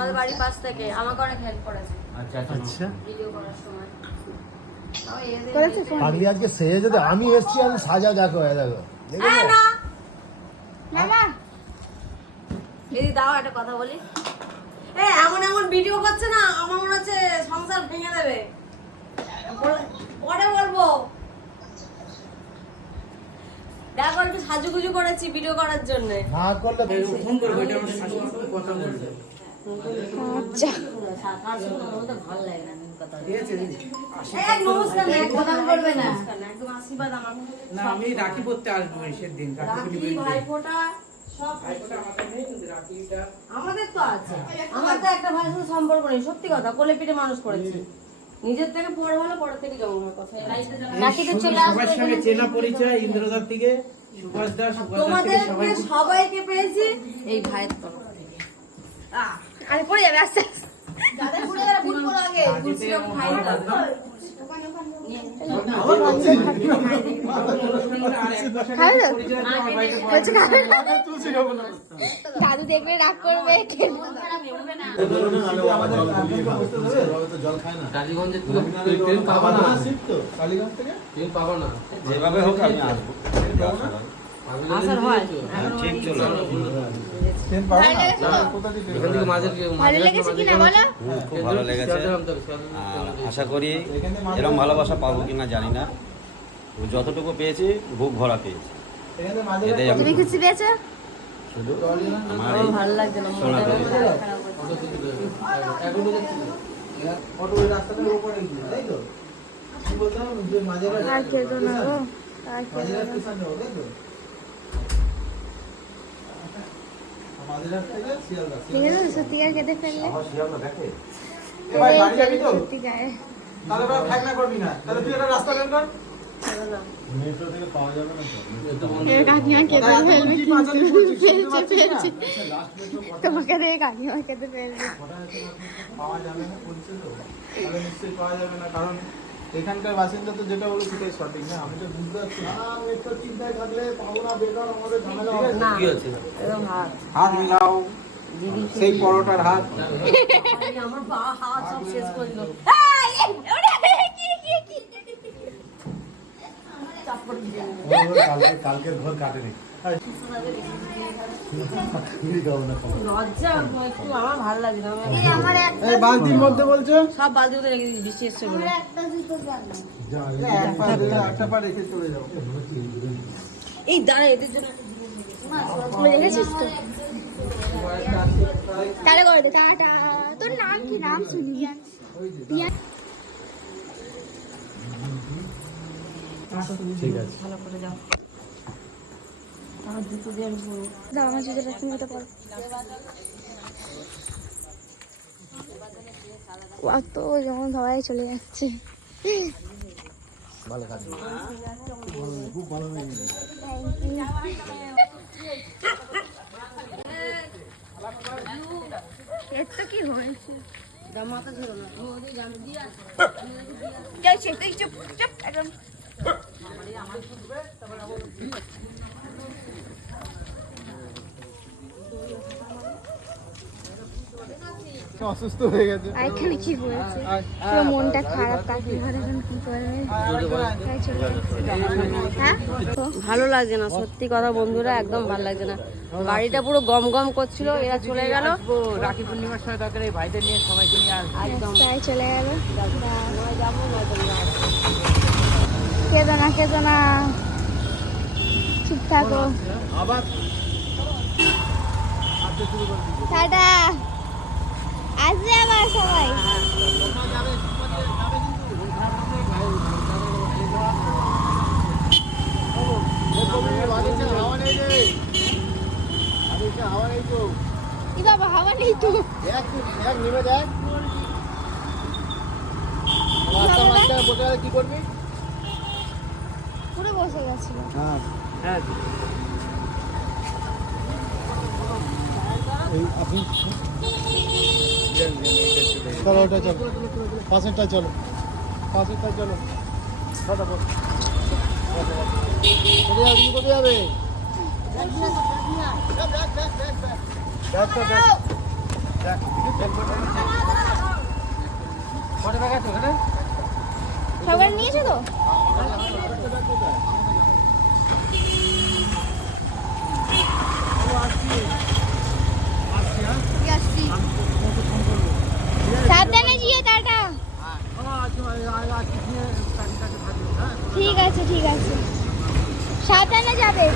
আমাদের বাড়ির পাশ থেকে আমাকে অনেক হেল্প করেছে। আচ্ছা আচ্ছা ভিডিও করার সময় পাগলি আজকে সেজে যদি আমি এসছি আমি সাজা দেখো দেখো হ্যাঁ না মামা দিদি দাও একটা কথা বলি। এমন এমন ভিডিও করছে না, আমার মনে হচ্ছে সংসার ভেঙে দেবে। পরে বলবো দেখো একটু সাজুগুজু করেছি ভিডিও করার জন্য। না করলে ফোন করবো, এটা আমার শাশুড়ি কথা বলবে। আচ্ছা ভালো লাগে না কথা। ঠিক আছে দিদি। নমস্কার না, একদম করবে না, একদম আশীর্বাদ আমার। না আমি রাখি পড়তে আসবো সেদিন। রাখি ভাইফোঁটা সব আমাদের নেই, কিন্তু রাখিটা আমাদের তো আছে। আমার তো একটা ভাইয়ের সাথে সম্পর্ক নেই, সত্যি কথা। কোলে পিঠে মানুষ করেছি, নিজের থেকে পড়ে ভালো, পরে থেকে যেমন হয় কথা। রাখি তো চলে আসবে। সবার সঙ্গে চেনা পরিচয় ইন্দ্রদার থেকে সুভাষ দাস, সুভাষ দাস থেকে তোমাদের সবাইকে পেয়েছি এই ভাইয়ের তরফ থেকে। আরে পড়ে যাবে আস্তে আস্তে। দাদা পড়ে যাবে, ভুল করে আগে বুঝছিলাম ভাই না। দাদু দেখবে রাগ করবে। জল খায় না টালিগঞ্জে ট্রেন পাবো না, কালীগঞ্জ থেকে ট্রেন পাবো না, যেভাবে হোক আমি আসবো। আসার হয় ঠিক চলো। এখান থেকে মাঝের ভালো লেগেছে কিনা বলো? খুব ভালো লেগেছে। আশা করি এরকম ভালোবাসা পাবো কিনা জানি না, যতটুকু পেয়েছি বুক ভরা পেয়েছি। এটাই আমি তুমি খুশি পেয়েছো? শুধু আমার আমার এই ভালো লাগছে না, শোনা মনটা করি। আর কেঁদো না গো, আর কেঁদো না। ঠিক আছে, সত্যি আর কেঁদে ফেললে সত্যি গায়ে। মেট্রো থেকে পাওয়া যাবে না তো কাকিমা কেঁদে ফেলবে, ফেলছে। তোমাকে দেখে কাকিমা কেঁদে ফেলবে। পাওয়া যাবে না বলছে তো, তাহলে নিশ্চয়ই পাওয়া যাবে না, কারণ এখানকার বাসিন্দা তো যেটা বলো সেটাই সঠিক না। আমি তো বুঝতে পারছি না, মেট্রো চিন্তায় থাকলে পাবো না, বেকার আমাদের ঝামেলা হবে। না কি আছে? একদম হাত হাত মিলাও, সেই পরোটার হাত। আমার হাত সব শেষ করে দিল। কালকের ঘর কাটেনি লজ্জা একটু আমার ভালো লাগে না। এই বালতির মধ্যে বলছো সব বালতি মধ্যে রেখে দিয়েছি, বৃষ্টি এসছে বলে। একটা পা রেখে চলে যাও। এই দাঁড়া, এদের জন্য দেখেছিস তো? তাহলে করে দে টাটা। তোর নাম কি? নাম শুনি ঠিক আছে। ভালো করে যাও। আমার জুতো দিয়ে আমি পরবো। দাও আমার জুতোটা, তুমি তো পড়ো। কত যেমন সবাই চলে যাচ্ছে। ভালো কাজ, খুব ভালো লেগেছে। এর তো কি হয়েছে? মাথা ছিল না চুপ চুপ একদম। অসুস্থ হয়ে গেছে। আর এখানে কি হয়েছে? পুরো মনটা খারাপ, কাকিমার এখন কি করবে? তাই চলে যাচ্ছে। হ্যাঁ ভালো লাগছে না, সত্যি কথা বন্ধুরা, একদম ভালো লাগছে না। বাড়িটা পুরো গম গম করছিল, এরা চলে গেল। রাখি পূর্ণিমার সময় দরকার এই ভাইদের নিয়ে সবাইকে নিয়ে আসবো। একদম তাই চলে গেল। যাবো না তোমরা। কেঁদো না, কেঁদো না, চুপ থাকো। আবার টাটা, আসবে আবার সবাই। কি বাবা, হাওয়া নেই তো? নেমে দেখ, বসে কি করবি? পুরো বসে গেছিল। হ্যাঁ হ্যাঁ চলো, ওটা চলো, পাশেরটা চলো, পাশেরটা চলো। ফটাফট কোথায় যাবে? ব্যাগটা সবাই নিয়েছো তো? সাবধানে জিও, টাটা। ঠিক আছে, ঠিক আছে, সাবধানে যাবে।